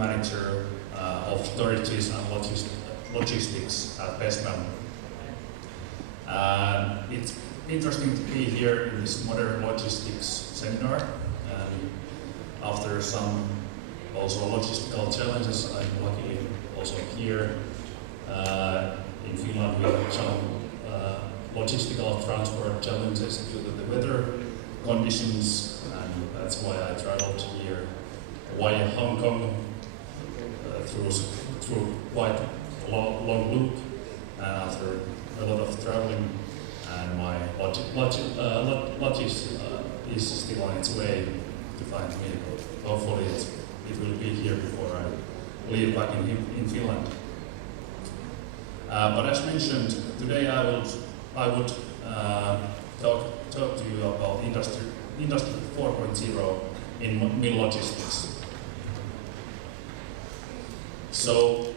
Manager of Storages and Logistics at PESMEL. It's interesting to be here in this modern logistics seminar. And after some also logistical challenges, I'm luckily also here in Finland. We have some logistical transport challenges due to the weather conditions, and that's why I traveled here via Hong Kong through quite a long loop, and after a lot of traveling, and my logis is still on its way to find me. Hopefully it will be here before I leave back in Finland. But as mentioned, today I would talk to you about Industry 4.0 in mill logistics. So,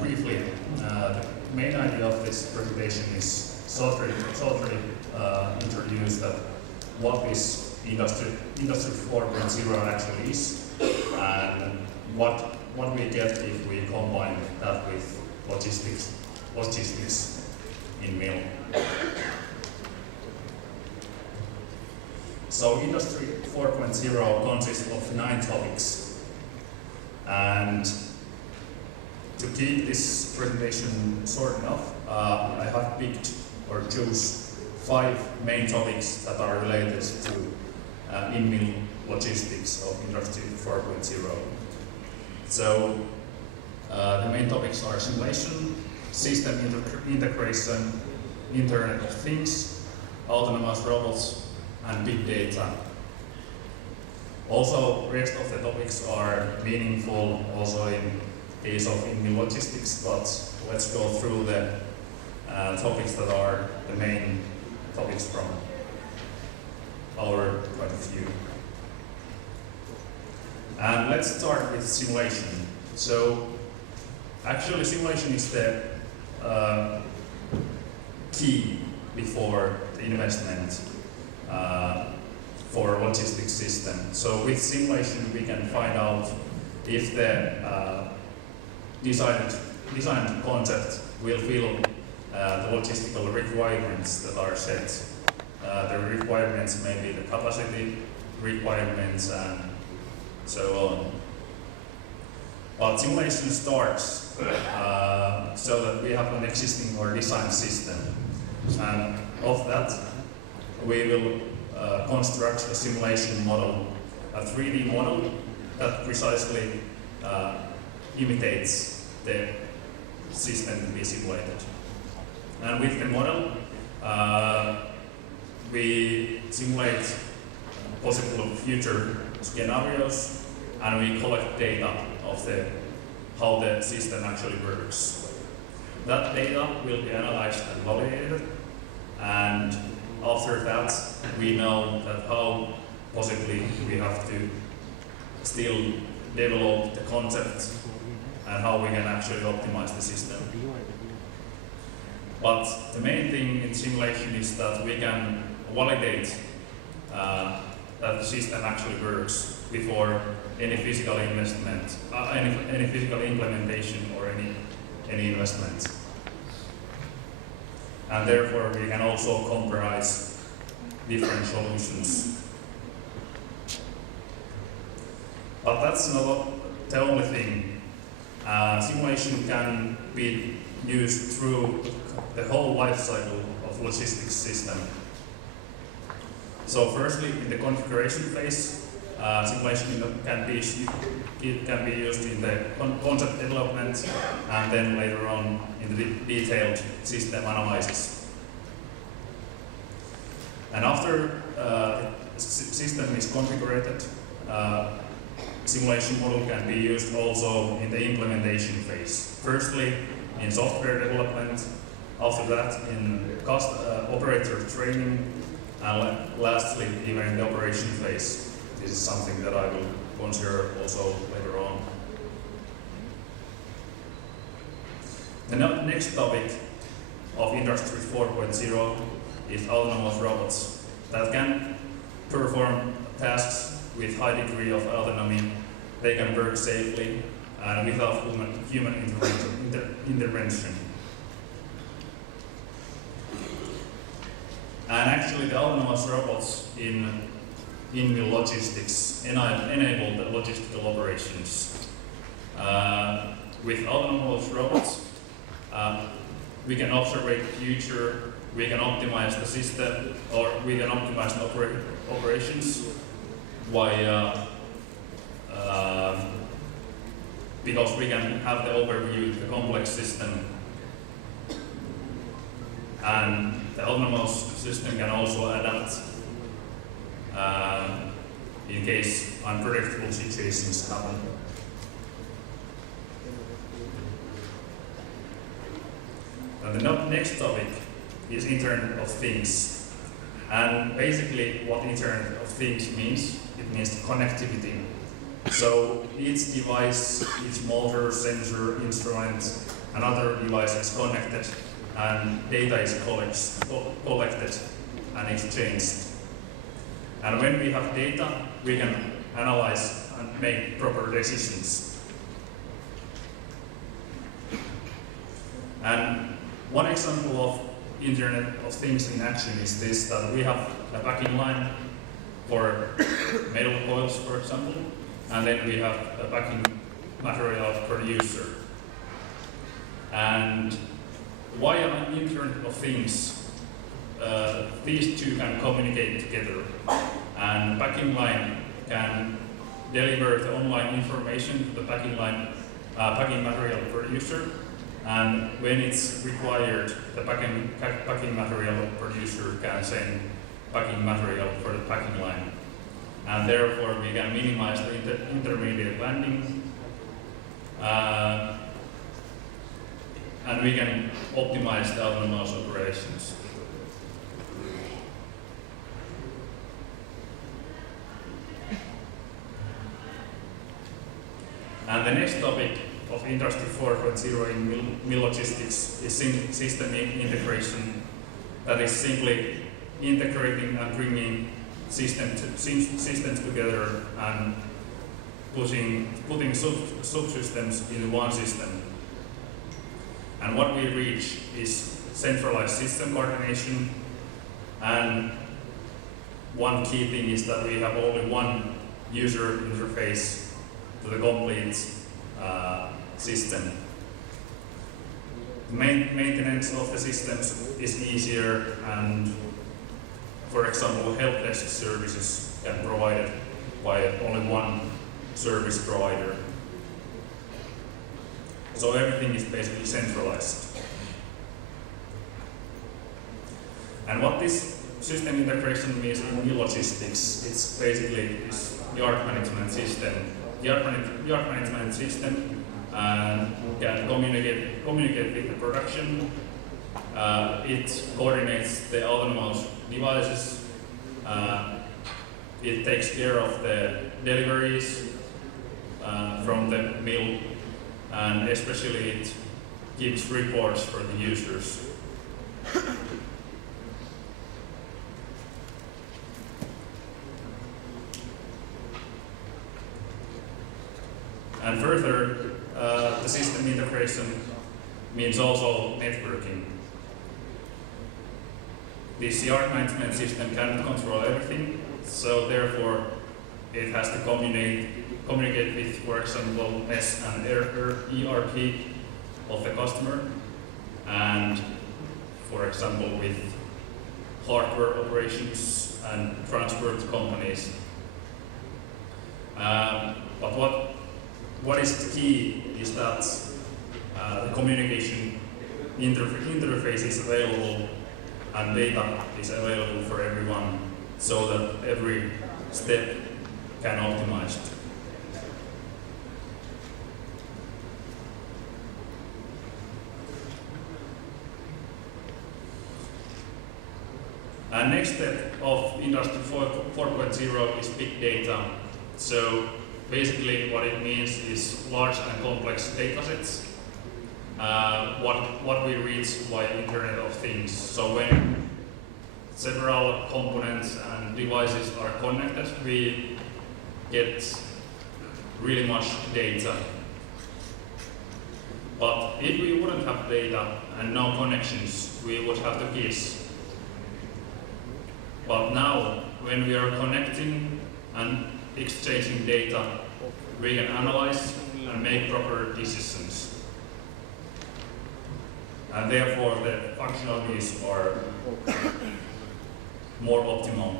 briefly, the main idea of this presentation is shortly introduce that what is Industry 4.0 actually is, and what we get if we combine that with logistics in mill. So Industry 4.0 consists of 9 topics, and to keep this presentation short enough, I have picked or choose 5 main topics that are related to in-mill logistics of Industry 4.0. So the main topics are simulation, system integration, Internet of Things, autonomous robots, and big data. Also, rest of the topics are meaningful also in case of in-mill logistics, but let's go through the topics that are the main topics from our point of view. And let's start with simulation. So, actually simulation is the key before the investment for logistics system. So with simulation we can find out if the designed concept will fill the logistical requirements that are set. The requirements may be the capacity requirements and so on. But simulation starts so that we have an existing or designed system, and of that we will construct a simulation model, a 3D model that precisely imitates the system to be simulated. And with the model, we simulate possible future scenarios, and we collect data of how the system actually works. That data will be analyzed and validated, and after that we know that how possibly we have to still develop the concept and how we can actually optimize the system. But the main thing in simulation is that we can validate that the system actually works before any physical investment, any physical implementation or any investment. And therefore we can also comprise different solutions. But that's not the only thing. Simulation can be used through the whole life cycle of logistics system. So firstly, in the configuration phase, simulation can be used in the concept development, and then later on in the detailed system analysis. And after the system is configured, simulation model can be used also in the implementation phase. Firstly, in software development, after that in operator training, and lastly, even in the operation phase. This is something that I will consider also later on. The next topic of Industry 4.0 is autonomous robots that can perform tasks with high degree of autonomy they can work safely and without human intervention. And actually, the autonomous robots in mill logistics enable the logistical operations. With autonomous robots, we can observe the future, we can optimize the system, or we can optimize the operations via because we can have the overview of the complex system. And the autonomous system can also adapt in case unpredictable situations happen. And the next topic is Internet of Things. And basically what Internet of Things means, it means connectivity. So each device, each motor, sensor, instrument, and other device is connected, and data is collected and exchanged. And when we have data, we can analyze and make proper decisions. And one example of Internet of Things in action is this, that we have a packing line for metal coils, for example, and then we have a packing material producer. And via Internet of Things, these two can communicate together, and packing line can deliver the online information to the packing material producer, and when it's required, the packing material producer can send packing material for the packing line. And therefore we can minimize the intermediate landing, and we can optimize the autonomous operations. And the next topic of Industry 4.0 in mill logistics is system integration. That is simply integrating and bringing systems together and putting subsystems in one system. And what we reach is centralized system coordination, and one key thing is that we have only one user interface to the complete system. Maintenance of the systems is easier, and for example, help desk services can be provided by only one service provider. So everything is basically centralized. And what this system integration means in mill logistics, it's basically this yard management system. Yard management system can communicate with the production. It coordinates the autonomous devices. It takes care of the deliveries from the mill, and especially it gives reports for the users. And further, the system integration means also networking. This yard management system cannot control everything, so therefore it has to communicate with, for example, MES and ERP of the customer, and for example with hardware operations and transport companies. But what is the key is that the communication interface is available and data is available for everyone, so that every step can optimize. And next step of Industry 4.0 is big data. So basically what it means is large and complex data sets. What we reach via Internet of Things. So when several components and devices are connected, we get really much data. But if we wouldn't have data and no connections, we would have to guess. But now, when we are connecting and exchanging data, we can analyze and make proper decisions. And therefore, the functionalities are more optimal.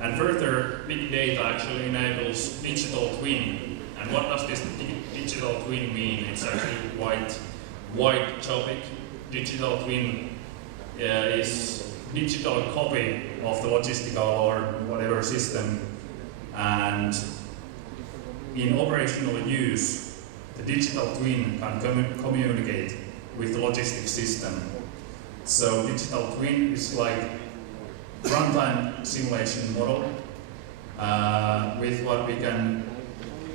And further, big data actually enables digital twin. And what does this digital twin mean? It's actually quite wide topic. Digital twin is digital copy of the logistical or whatever system. And in operational use, the digital twin can communicate with the logistics system. So digital twin is like runtime simulation model with what we can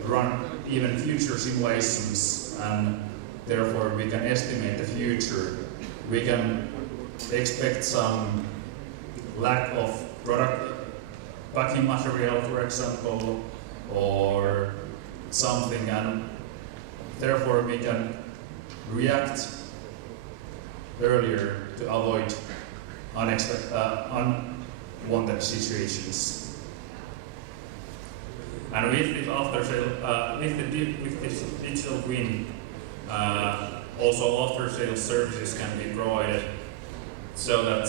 run even future simulations, and therefore we can estimate the future. We can expect some lack of product packing material, for example, or something, and therefore we can react earlier to avoid unwanted situations. And with this after sale, with this digital twin, also after sales services can be provided, so that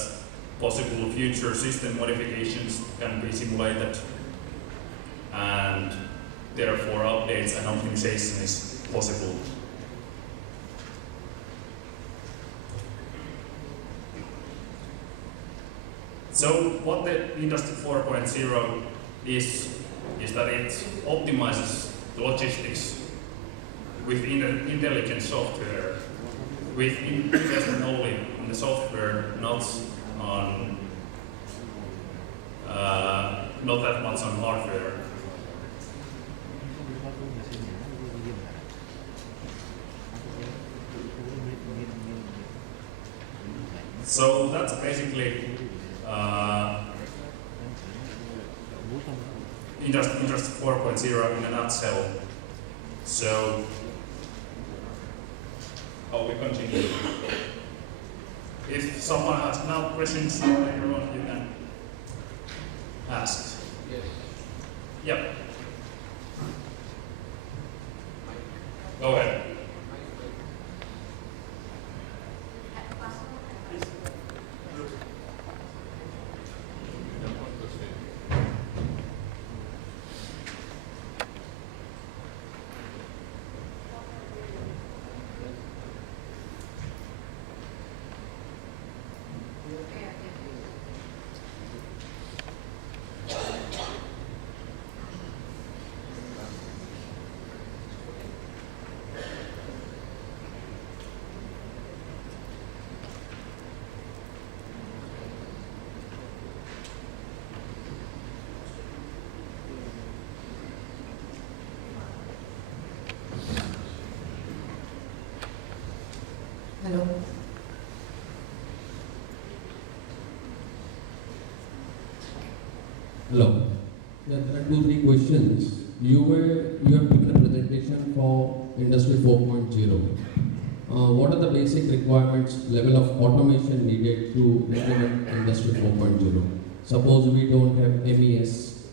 possible future system modifications can be simulated, and therefore updates and optimization is possible. So what the Industry 4.0 is that it optimizes the logistics with intelligent software, with investment only in the software, not that much on hardware. So that's basically Industry 4.0 in a nutshell. So, how we continue? If someone has now questions later on, you can ask. Yes. Yep. Go ahead. Hello. Hello. There are 2-3 questions. You have given a presentation for Industry 4.0. What are the basic requirements, level of automation needed to implement Industry 4.0? Suppose we don't have MES,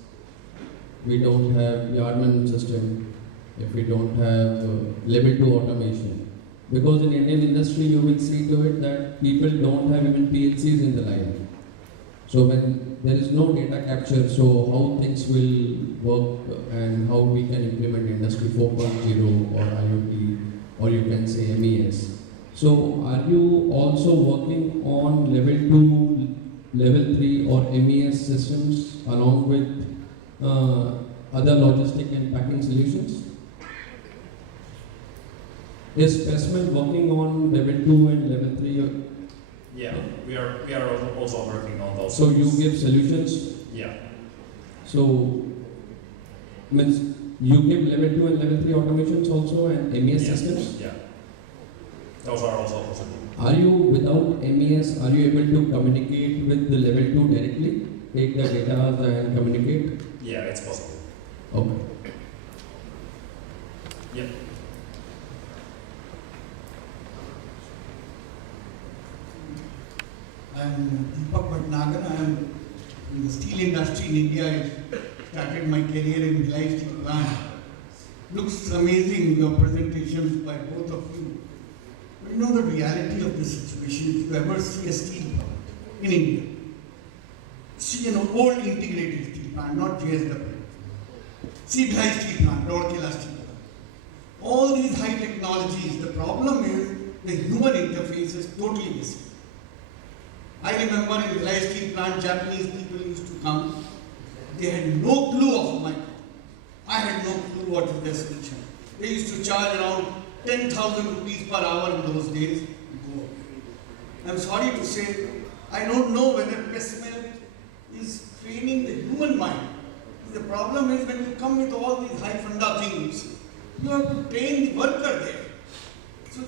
we don't have yardman system, if we don't have level 2 automation. Because in Indian industry, you will see to it that people don't have even PLCs in the line. So when there is no data capture, so how things will work and how we can implement Industry 4.0 or IoT, or you can say MES. So are you also working on level 2, level 3 or MES systems along with other logistic and packing solutions? Is PESMEL working on level 2 and level 3? Yeah, we are also working on those. So you give solutions? Yeah. So means you give level 2 and level 3 automations also and MES systems? Yeah. Those are also possible. Are you, without MES, are you able to communicate with the level 2 directly? Take the data and communicate? Yeah, it's possible. Okay. Yeah. I'm Deepak Bhatnagar. I'm in the steel industry in India. I started my career in Bhilai Steel Plant. Looks amazing, your presentations by both of you. But you know the reality of the situation, if you ever see a steel plant in India, see an old integrated steel plant, not JSW. See Bhilai Steel Plant, Rourkela Steel Plant. All these high technologies, the problem is the human interface is totally missing. I remember in Bhilai Steel Plant, Japanese people used to come. They had no clue of micro. I had no clue what is their solution. They used to charge around 10,000 rupees per hour in those days. I'm sorry to say, I don't know whether PESMEL is training the human mind. The problem is when you come with all these high funda things, you have to train the worker there. So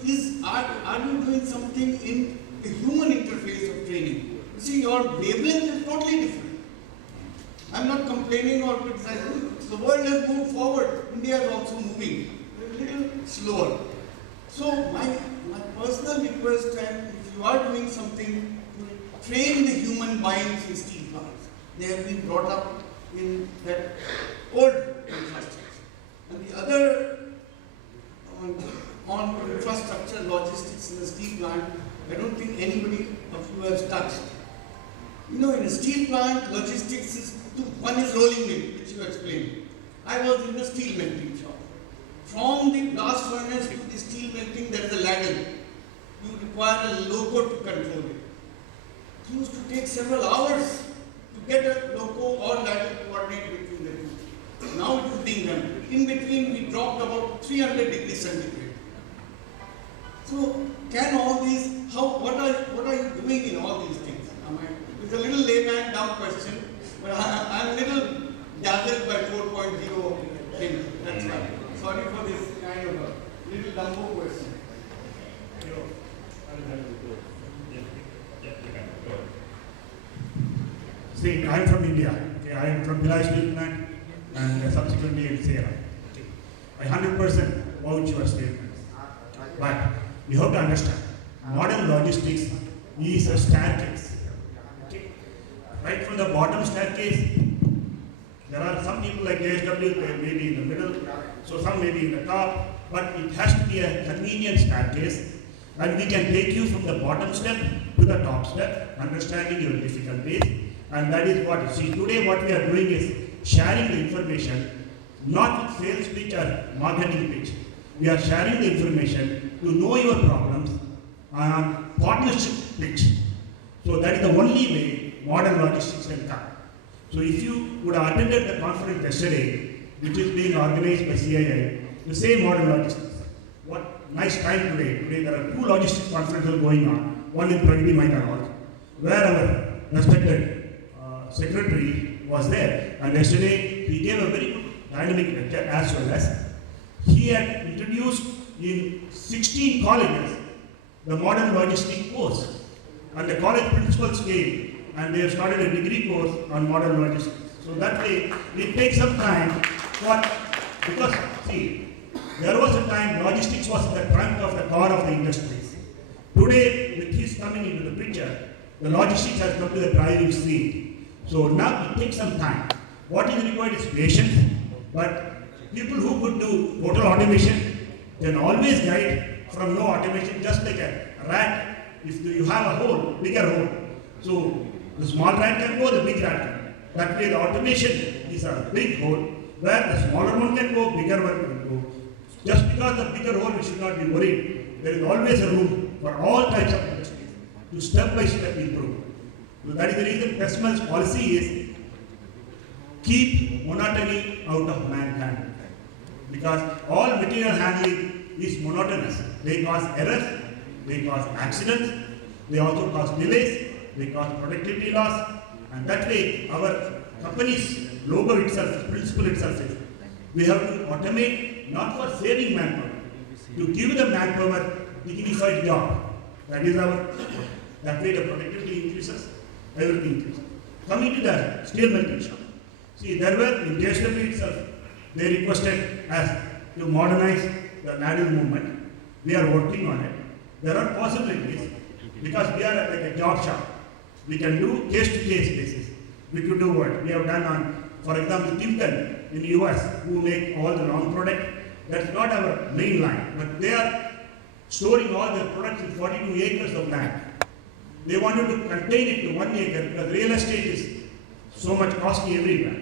are you doing something in the human interface of training? You see, your wavelength is totally different. I'm not complaining or criticizing. The world has moved forward. India is also moving a little slower. So my personal request, and if you are doing something to train the human minds in steel plants, they have been brought up in that old infrastructure. And the other on infrastructure logistics in the steel plant, I don't think anybody of you has touched. You know, in a steel plant, logistics is one is rolling mill, which you explained. I was in the steel melting shop. From the blast furnace to the steel melting, there is a ladder. You require a loco to control it. It used to take several hours to get a loco or ladder coordinate between the two. Now it is being done. In between, we dropped about 300 degrees centigrade. So, can all these, what are you doing in all these things? It's a little layman, dumb question, but I'm a little dazzled by 4.0 things. That's why. Sorry for this kind of a little dumbo question. See, I am from India. Okay, I am from Bhilai Steel Plant and subsequently in Sierra. Okay. I 100% vouch your statements. But you have to understand, modern logistics is a staircase. Okay. Right from the bottom staircase, there are some people like JSW, they may be in the middle, so some may be in the top, but it has to be a convenient staircase, and we can take you from the bottom step to the top step, understanding your difficulties, and that is what, see, today what we are doing is sharing the information, not with sales pitch or marketing pitch. We are sharing the information to know your problems on partnership pitch. So that is the only way modern logistics can come. So if you would have attended the conference yesterday, which is being organized by CII, the same modern logistics. What nice time today. Today there are 2 logistics conferences going on, one in Pragati Maidan Hall, where our respected secretary was there. And yesterday he gave a very good dynamic lecture, as well as he had introduced in 16 colleges the modern logistic course. And the college principals came and they have started a degree course on modern logistics. So that way, it takes some time because see, there was a time logistics was the trunk of the car of the industries. Today, with his coming into the picture, the logistics has come to the driving seat. So now it takes some time. What is required is patience, but people who could do total automation can always guide from no automation, just like a rat. If you have a hole, bigger hole. So the small rat can go, the big rat can go. That way the automation is a big hole, where the smaller one can go, bigger one can go. Just because the bigger hole, we should not be worried. There is always a room for all types of industries to step by step improve. So that is the reason PESMEL's policy is keep monotony out of mankind. Because all material handling is monotonous. They cause errors, they cause accidents, they also cause delays, they cause productivity loss, and that way our company's logo itself, principle itself is, we have to automate not for saving manpower, to give the manpower dignified job. That is our, that way the productivity increases, everything increases. Coming to the steel melting shop. See, there were, in JSW itself, they requested us to modernize the ladle movement. We are working on it. There are possibilities, because we are like a job shop. We can do case-to-case basis. We could do what we have done on, for example, Timken in the US, who make all the long product. That's not our main line, but they are storing all their products in 42 acres of land. They wanted to contain it to 1 acre because real estate is so much costly everywhere.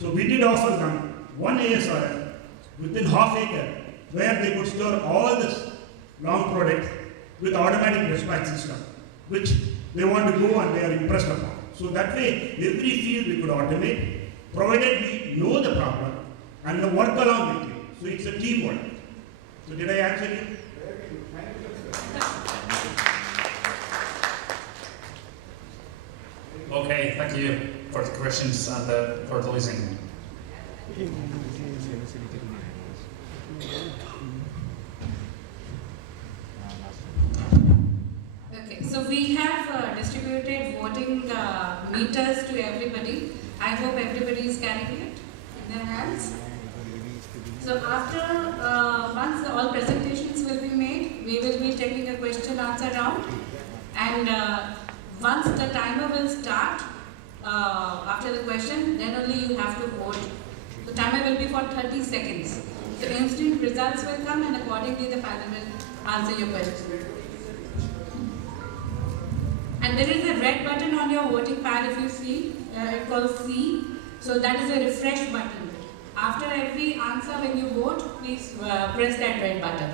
So we did offer them 1 ASRF within half acre, where they could store all this long products with automatic dispatch system, which they want to go and they are impressed upon. So that way, every field we could automate, provided we know the problem and work along with you. So it's a teamwork. So did I answer you? Okay, thank you for the questions and for the listening. Okay, so we have distributed voting meters to everybody. I hope everybody is carrying it in their hands. So after, once all presentations will be made, we will be taking a question answer round. And once the timer will start, after the question, then only you have to vote. The timer will be for 30 seconds. The instant results will come and accordingly the panel will answer your question. And there is a red button on your voting pad if you see, it calls C. So that is a refresh button. After every answer when you vote, please press that red button.